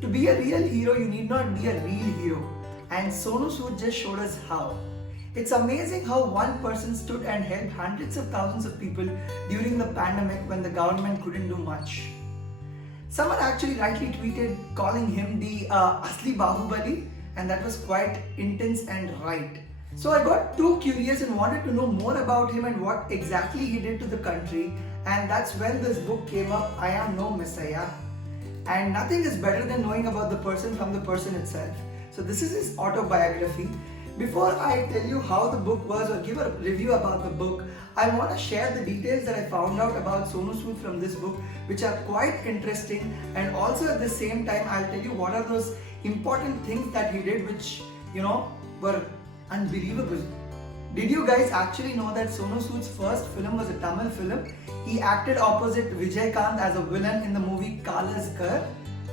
To be a real hero, you need not be a real hero. And Sonu Sood just showed us how. It's amazing how one person stood and helped hundreds of thousands of people during the pandemic when the government couldn't do much. Someone actually rightly tweeted calling him the Asli Bahubali, and that was quite intense and right. So I got too curious and wanted to know more about him and what exactly he did to the country, and that's when this book came up, I Am No Messiah. And nothing is better than knowing about the person from the person itself. So this is his autobiography. Before I tell you how the book was or give a review about the book, I want to share the details that I found out about Sonu Sood from this book, which are quite interesting, and also at the same time I'll tell you what are those important things that he did which were unbelievable. Did you guys actually know that Sonu Sood's first film was a Tamil film? He acted opposite Vijay Kant as a villain in the movie Kala's Ghar.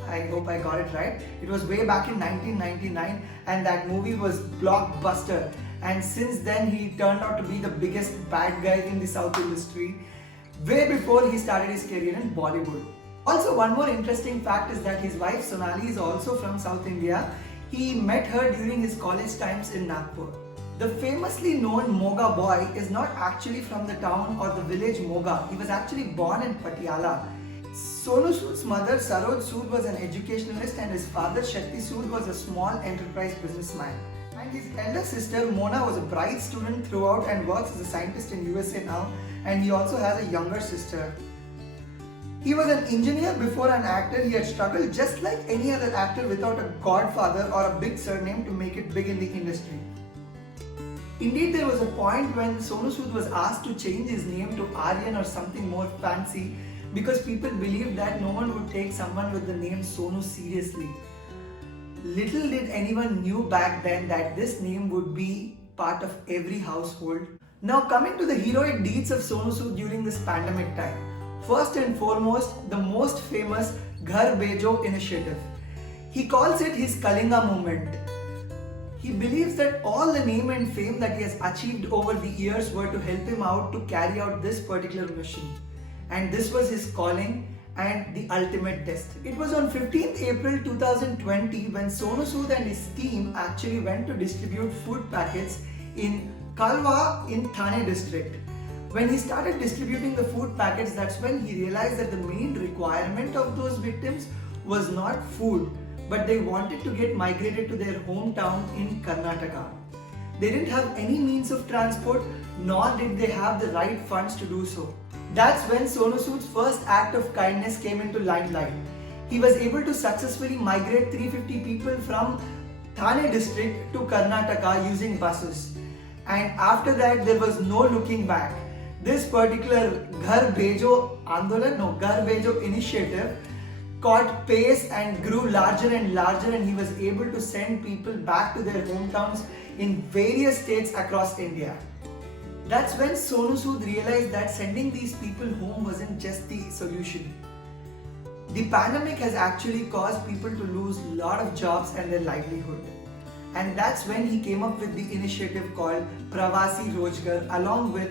I hope I got it right. It was way back in 1999 and that movie was blockbuster. And since then he turned out to be the biggest bad guy in the South industry way before he started his career in Bollywood. Also, one more interesting fact is that his wife Sonali is also from South India. He met her during his college times in Nagpur. The famously known Moga boy is not actually from the town or the village Moga. He was actually born in Patiala. Sonu Sood's mother Saroj Sood was an educationalist and his father Shakti Sood was a small enterprise businessman. And his elder sister Mona was a bright student throughout and works as a scientist in USA now, and he also has a younger sister. He was an engineer before an actor. He had struggled just like any other actor without a godfather or a big surname to make it big in the industry. Indeed, there was a point when Sonu Sood was asked to change his name to Aryan or something more fancy because people believed that no one would take someone with the name Sonu seriously. Little did anyone knew back then that this name would be part of every household. Now coming to the heroic deeds of Sonu Sood during this pandemic time. First and foremost, the most famous Ghar Bejo initiative. He calls it his Kalinga movement. He believes that all the name and fame that he has achieved over the years were to help him out to carry out this particular mission. And this was his calling and the ultimate test. It was on 15th April 2020 when Sonu Sood and his team actually went to distribute food packets in Kalwa in Thane district. When he started distributing the food packets, that's when he realized that the main requirement of those victims was not food, but they wanted to get migrated to their hometown in Karnataka. They didn't have any means of transport, nor did they have the right funds to do so. That's when Sonu Sood's first act of kindness came into limelight. He was able to successfully migrate 350 people from Thane district to Karnataka using buses. And after that, there was no looking back. This particular Ghar Bejo initiative caught pace and grew larger and larger, and he was able to send people back to their hometowns in various states across India. That's when Sonu Sood realized that sending these people home wasn't just the solution. The pandemic has actually caused people to lose a lot of jobs and their livelihood. And that's when he came up with the initiative called Pravasi Rojgar along with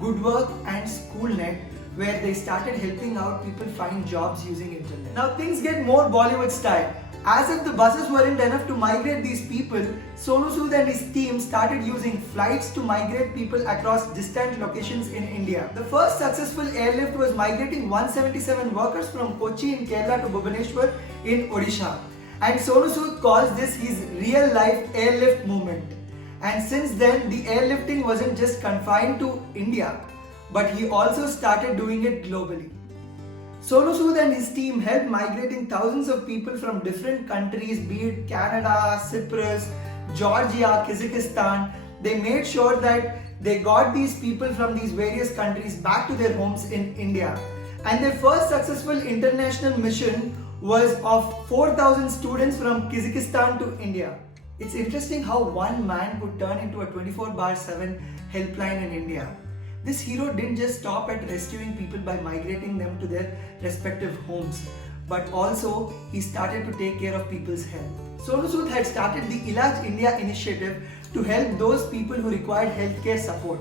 Good Work and SchoolNet, where they started helping out people find jobs using internet. Now things get more Bollywood style. As if the buses weren't enough to migrate these people, Sonu Sood and his team started using flights to migrate people across distant locations in India. The first successful airlift was migrating 177 workers from Kochi in Kerala to Bhubaneswar in Odisha. And Sonu Sood calls this his real life airlift movement. And since then, the airlifting wasn't just confined to India, but he also started doing it globally. Sonu Sood and his team helped migrating thousands of people from different countries, be it Canada, Cyprus, Georgia, Kazakhstan. They made sure that they got these people from these various countries back to their homes in India. And their first successful international mission was of 4,000 students from Kazakhstan to India. It's interesting how one man could turn into a 24/7 helpline in India. This hero didn't just stop at rescuing people by migrating them to their respective homes, but also he started to take care of people's health. Sonu Sood had started the Ilaj India initiative to help those people who required healthcare support.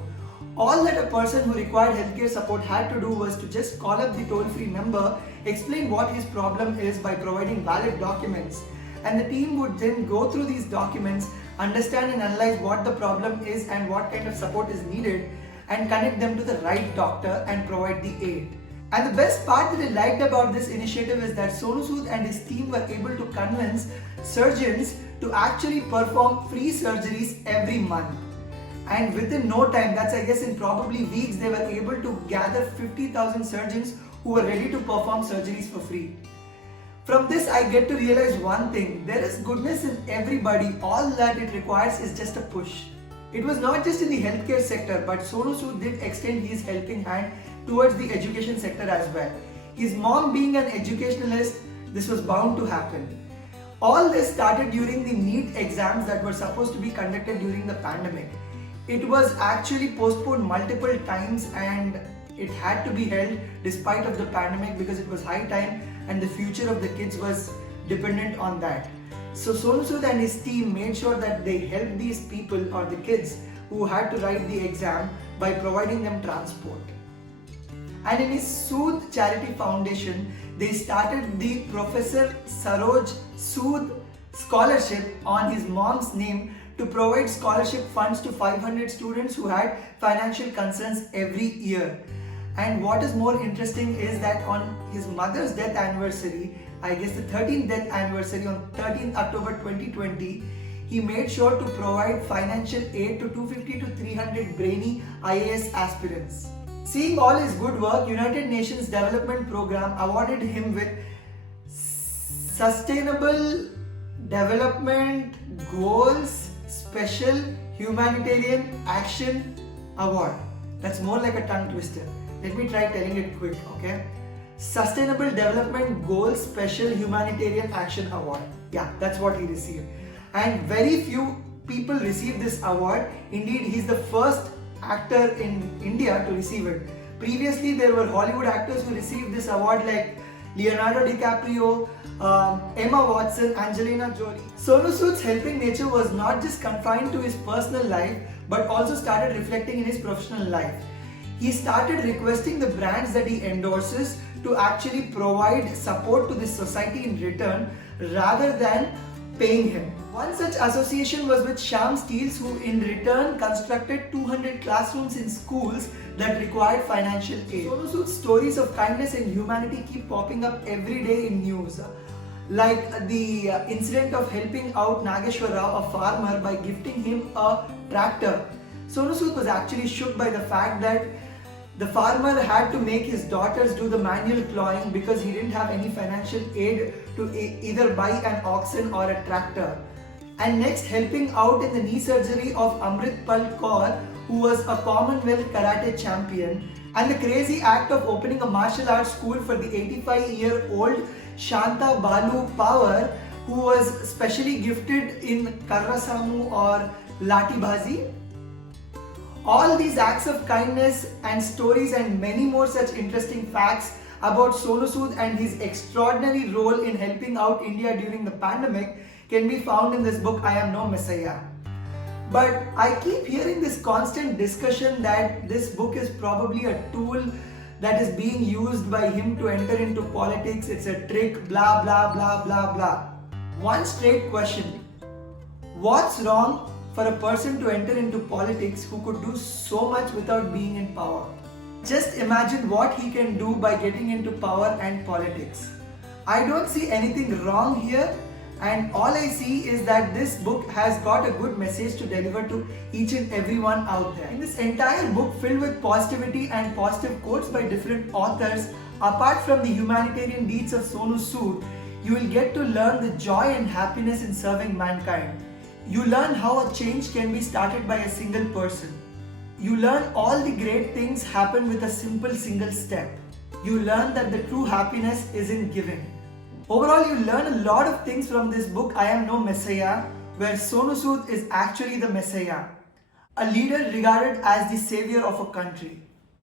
All that a person who required healthcare support had to do was to just call up the toll-free number, explain what his problem is by providing valid documents, and the team would then go through these documents, understand and analyze what the problem is and what kind of support is needed, and connect them to the right doctor and provide the aid. And the best part that I liked about this initiative is that Sonu Sood and his team were able to convince surgeons to actually perform free surgeries every month. And within no time, that's I guess in probably weeks, they were able to gather 50,000 surgeons who were ready to perform surgeries for free. From this, I get to realize one thing: there is goodness in everybody. All that it requires is just a push. It was not just in the healthcare sector, but Sonu Sood did extend his helping hand towards the education sector as well. His mom being an educationalist, this was bound to happen. All this started during the NEET exams that were supposed to be conducted during the pandemic. It was actually postponed multiple times and it had to be held despite of the pandemic because it was high time and the future of the kids was dependent on that. So Sonu Sood and his team made sure that they helped these people or the kids who had to write the exam by providing them transport. And in his Sood Charity Foundation, they started the Professor Saroj Sood Scholarship on his mom's name to provide scholarship funds to 500 students who had financial concerns every year. And what is more interesting is that on his mother's death anniversary, I guess the 13th death anniversary on 13th October 2020, he made sure to provide financial aid to 250 to 300 brainy IAS aspirants. Seeing all his good work, United Nations Development Programme awarded him with Sustainable Development Goals Special Humanitarian Action Award. That's more like a tongue twister. Let me try telling it quick, okay? Sustainable Development Goals Special Humanitarian Action Award. Yeah, that's what he received. And very few people receive this award. Indeed, he's the first actor in India to receive it. Previously, there were Hollywood actors who received this award like Leonardo DiCaprio, Emma Watson, Angelina Jolie. Sonu Sood's helping nature was not just confined to his personal life but also started reflecting in his professional life. He started requesting the brands that he endorses to actually provide support to this society in return rather than paying him. One such association was with Sham Steels, who in return constructed 200 classrooms in schools that required financial aid. Sonu Sood's stories of kindness and humanity keep popping up every day in news. Like the incident of helping out Nageshwar Rao, a farmer, by gifting him a tractor. Sonu Sood was actually shook by the fact that the farmer had to make his daughters do the manual plowing because he didn't have any financial aid to either buy an oxen or a tractor. And next, helping out in the knee surgery of Amritpal Kaur, who was a Commonwealth Karate champion, and the crazy act of opening a martial arts school for the 85-year-old Shanta Balu Power, who was specially gifted in Karrasamu or Latibazi. All these acts of kindness and stories and many more such interesting facts about Sonu Sood and his extraordinary role in helping out India during the pandemic can be found in this book, I Am No Messiah. But I keep hearing this constant discussion that this book is probably a tool that is being used by him to enter into politics. It's a trick, blah, blah, blah, blah, blah. One straight question: what's wrong for a person to enter into politics who could do so much without being in power? Just imagine what he can do by getting into power and politics. I don't see anything wrong here, and all I see is that this book has got a good message to deliver to each and everyone out there. In this entire book filled with positivity and positive quotes by different authors, apart from the humanitarian deeds of Sonu Sood, you will get to learn the joy and happiness in serving mankind. You learn how a change can be started by a single person. You learn all the great things happen with a simple single step. You learn that the true happiness is in giving. Overall, you learn a lot of things from this book, I Am No Messiah, where Sonu Sood is actually the Messiah, a leader regarded as the savior of a country.